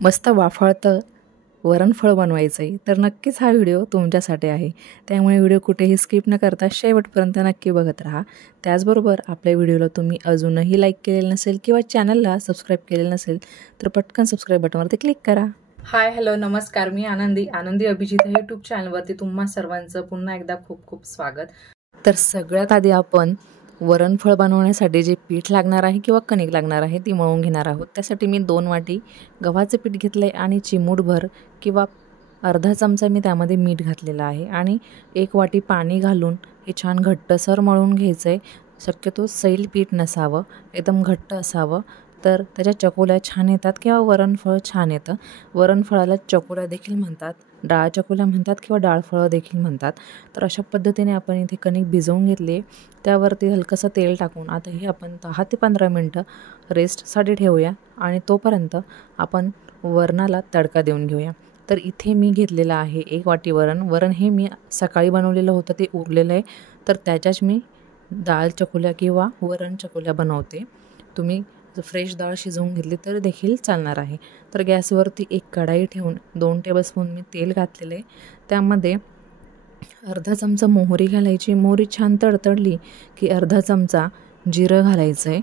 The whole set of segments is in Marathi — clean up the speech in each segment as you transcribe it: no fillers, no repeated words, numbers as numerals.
मस्त वाफाळतं वरणफळ बनवायचं आहे तर नक्कीच हा व्हिडिओ तुमच्यासाठी आहे. त्यामुळे व्हिडिओ कुठेही स्किप न करता शेवटपर्यंत नक्की बघत राहा. त्याचबरोबर आपल्या व्हिडिओला तुम्ही अजूनही लाईक केलेलं नसेल किंवा चॅनलला सबस्क्राईब केलेलं नसेल तर पटकन सबस्क्राईब बटनवरती क्लिक करा. हाय हॅलो नमस्कार, मी आनंदी अभिजित या यूट्यूब चॅनलवरती तुम्हा सर्वांचं पुन्हा एकदा खूप खूप स्वागत. तर सगळ्यात आधी आपण वरणफळ बनवण्यासाठी जे पीठ लागणार आहे किंवा कणिक लागणार आहे ती मळून घेणार आहोत. त्यासाठी मी 2 वाटी गव्हाचं पीठ घेतलं आहे आणि चिमूटभर किंवा अर्धा चमचा मी त्यामध्ये मीठ घातलेलं आहे आणि 1 वाटी पाणी घालून हे छान घट्टसर मळून घ्यायचं आहे. शक्यतो सैल पीठ नसावं, एकदम घट्ट असावं तर त्याच्या चकोल्या छान येतात किंवा वरणफळ छान येतं. वरणफळाला चकोल्या देखील म्हणतात, डाळ चकोल्या म्हणतात किंवा डाळफळं देखील म्हणतात. तर अशा पद्धतीने आपण इथे कणिक भिजवून घेतली, त्यावरती हलकंसं तेल टाकून आता हे आपण 10 ते 15 मिनटं रेस्टसाठी ठेवूया आणि तोपर्यंत आपण वरणाला तडका देऊन घेऊया. तर इथे मी घेतलेलं आहे 1 वाटी वरण हे मी सकाळी बनवलेलं होतं ते उरलेलं आहे, तर त्याच्याच मी डाळ चकोल्या किंवा वरण चकोल्या बनवते. तुम्ही फ्रेश डाळ शिजवून घेतली तर देखील चालणार आहे. तर गॅसवरती एक कढाई ठेवून 2 टेबलस्पून मी तेल घातलेलं आहे. त्यामध्ये अर्धा चमचा मोहरी घालायची. मोहरी छान तडतडली की अर्धा चमचा जिरं घालायचं आहे.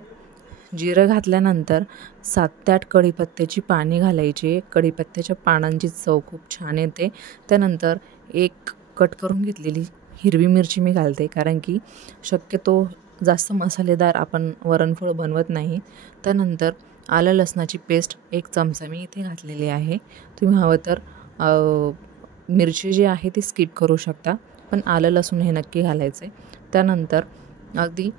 जिरं घातल्यानंतर 7 ते 8 कढीपत्त्याची पाने घालायची. कढीपत्त्याच्या पानांची चव खूप छान येते. त्यानंतर एक कट करून घेतलेली हिरवी मिरची मी घालते, कारण की शक्यतो जास्त मसालेदार आपण वरणफळ बनवत नाही. त्यानंतर आलं लसणाची पेस्ट 1 चमचा मी इथे घातलेली आहे. तुम्ही हवं तर मिरची जी आहे ती स्किप करू शकता, पण आलं लसूण हे नक्की घालायचं आहे. त्यानंतर अगदी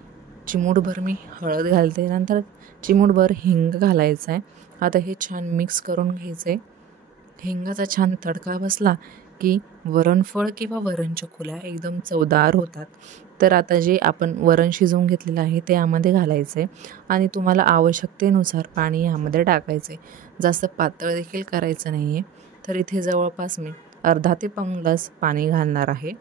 चिमूटभर मी हळद घालते, नंतर चिमूटभर हिंग घालायचं आहे. आता हे छान मिक्स करून घ्यायचं आहे. हिंगाचा छान तडका बसला की वरणफळ किंवा वरण चकोल्या एकदम चवदार होतात. तर आता जे आपण वरण शिजवून घेतलेलं आहे ते यामध्ये घालायचं आहे आणि तुम्हाला आवश्यकतेनुसार पाणी यामध्ये टाकायचं आहे. जास्त पातळ देखील करायचं नाही आहे. तर इथे जवळपास मी अर्धा ते पाऊण ग्लास पाणी घालणार आहे.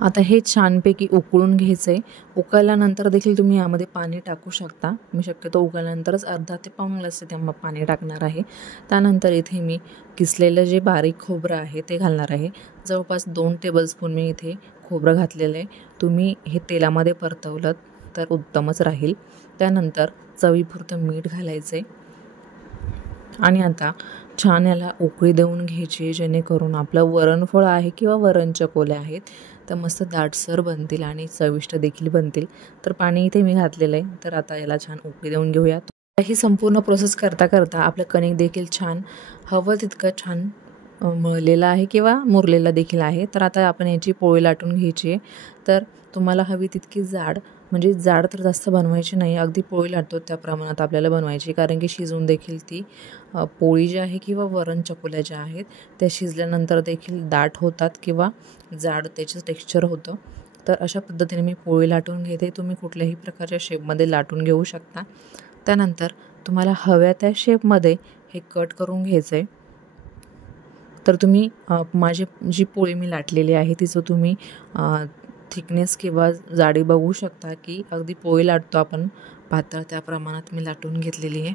आता हे छानपैकी उकळून घ्यायचं आहे. उकळल्यानंतर देखील तुम्ही यामध्ये पाणी टाकू शकता. मी शक्यतो उकळल्यानंतरच अर्धा ते पाऊण ग्लास तेव्हा पाणी टाकणार आहे. त्यानंतर इथे मी किसलेलं जे बारीक खोबरं आहे ते घालणार आहे. जवळपास 2 टेबलस्पून मी इथे खोबरं घातलेलं आहे. तुम्ही हे तेलामध्ये परतवलं तर उत्तमच राहील. त्यानंतर चवीपुरतं मीठ घालायचं आहे आणि आता छान याला उकळी देऊन घ्यायची, जेणेकरून आपलं वरणफळ आहे किंवा वरण चकोल्या आहेत तर मस्त दाटसर बनतील आणि चविष्ट देखील बनतील. तर पाणी इथे मी घातलेलं आहे. तर आता याला छान उकळी देऊन घेऊया. ही संपूर्ण प्रोसेस करता करता आपलं कणिक देखील छान हवं तितकं छान मळलेलं आहे किंवा मुरलेलं देखील आहे. तर आता आपण याची पोळी लाटून घ्यायची आहे. तर तुम्हाला हवी तितकी जाड, म्हणजे जाड तर जास्त बनवायची नाही, अगदी पोळी लाटतो त्या प्रमाणात आपल्याला बनवायची, कारण की शिजून देखील ती पोळी जी आहे किंवा वरण चकोल्या ज्या आहेत त्या शिजल्यानंतर देखील दाट होतात किंवा जाड त्याचं टेक्स्चर होतं. तर अशा पद्धतीने मी पोळी लाटून घेते. तुम्ही कुठल्याही प्रकारच्या शेपमध्ये लाटून घेऊ शकता. त्यानंतर तुम्हाला हव्या त्या शेपमध्ये हे कट करून घ्यायचं आहे. तर तुम्ही माझी जी पोळी मी लाटलेली आहे तिचं तुम्ही थिकनेस किंवा जाडी बघू शकता की अगदी पोळी लाटतो आपण पातळ त्या प्रमाणात मी लाटून घेतलेली आहे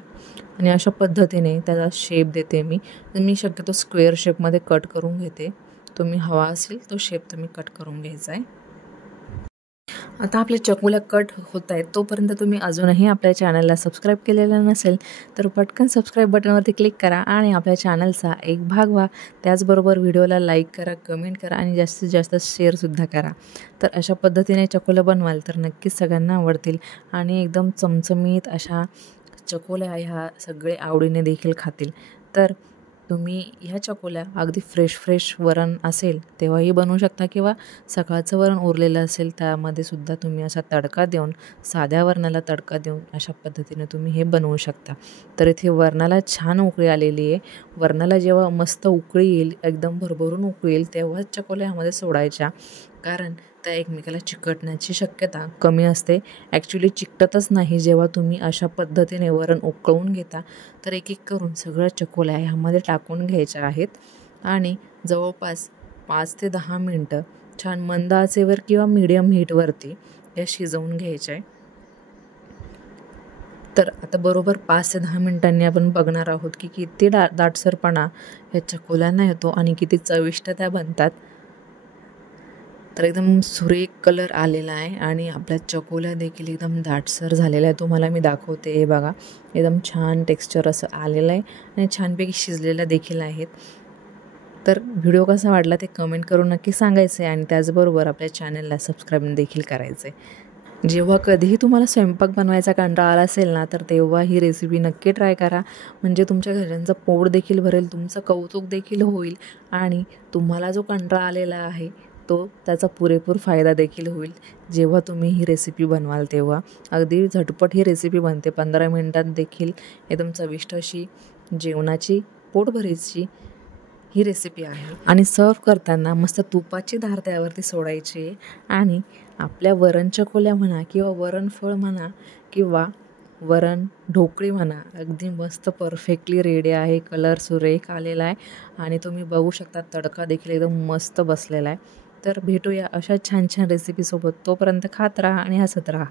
आणि अशा पद्धतीने त्याचा शेप देते मी. मी शक्यतो स्क्वेअर शेपमध्ये कट करून घेते. तुम्ही हवा असेल तो शेप तुम्ही कट करून घ्यायचा आहे. आता आपल्या चकोल्या कट होत आहेत तोपर्यंत तुम्ही अजूनही आपल्या चॅनलला सबस्क्राईब केलेलं नसेल तर पटकन सबस्क्राईब बटनवरती क्लिक करा आणि आपल्या चॅनलचा एक भाग व्हा. त्याचबरोबर व्हिडिओला लाईक करा, कमेंट करा आणि जास्तीत जास्त शेअरसुद्धा करा. तर अशा पद्धतीने चकोल्या बनवाल तर नक्कीच सगळ्यांना आवडतील आणि एकदम चमचमीत अशा चकोल्या ह्या सगळे आवडीने देखील खातील. तर तुम्ही ह्या चकोल्या अगदी फ्रेश वरण असेल तेव्हाही बनवू शकता किंवा सकाळचं वरण उरलेलं असेल त्यामध्ये सुद्धा तुम्ही असा तडका देऊन, साध्या वरणाला तडका देऊन अशा पद्धतीने तुम्ही हे बनवू शकता. तर इथे वरणाला छान उकळी आलेली आहे. वरणाला जेव्हा मस्त उकळी येईल, एकदम भरभरून उकळी येईल तेव्हाच चकोल्या ह्यामध्ये सोडायच्या, कारण त्या एकमेकाला चिकटण्याची शक्यता कमी असते. ॲक्च्युली चिकटतच नाही. जेव्हा तुम्ही अशा पद्धतीने वरण उकळून घेता तर एक करून सगळ्या चकोल्या ह्यामध्ये टाकून घ्यायच्या आहेत आणि जवळपास 5 ते 10 मिनटं छान मंद आचेवर किंवा मीडियम हीटवरती या शिजवून घ्यायच्या आहे. तर आता बरोबर 5 ते 10 मिनिटांनी आपण बघणार आहोत की किती दाटसरपणा या चकोल्यांना येतो आणि किती चविष्ट त्या बनतात. तर एकदम सुरेख कलर आलेला आहे आणि आपल्या चकोल्या देखील एकदम दाटसर झालेल्या आहे. तुम्हाला मी दाखवते, हे बघा एकदम छान टेक्स्चर असं आलेलं आहे आणि छानपैकी शिजलेल्या देखील आहेत. तर व्हिडिओ कसा वाटला ते कमेंट करून नक्की सांगायचं आहे आणि त्याचबरोबर आपल्या चॅनलला सबस्क्राईब देखील करायचं आहे. जेव्हा कधीही तुम्हाला स्वयंपाक बनवायचा कंटाळा आला असेल ना, तर तेव्हा ही रेसिपी नक्की ट्राय करा. म्हणजे तुमच्या घरच्यांचं पोट देखील भरेल, तुमचं कौतुक देखील होईल आणि तुम्हाला जो कंटाळा आलेला आहे तो त्याचा पुरेपूर फायदा देखील होईल. जेव्हा तुम्ही ही रेसिपी बनवाल तेव्हा अगदी झटपट ही रेसिपी बनते. 15 मिनिटात देखील एकदम चविष्ट अशी जेवणाची पोटभरीची ही रेसिपी आहे. आणि सर्व करताना मस्त तुपाची धार त्यावरती सोडायची आणि आपल्या वरण चकोल्या म्हणा किंवा वरणफळ म्हणा किंवा वरण ढोकळी म्हणा, अगदी मस्त परफेक्टली रेडी आहे. कलर सुरेख आलेला आहे आणि तुम्ही बघू शकता तडका देखील एकदम मस्त बसलेला आहे. तर भेटूया अशा छान छान रेसिपीसोबत. तोपर्यंत खात राहा आणि हसत राहा.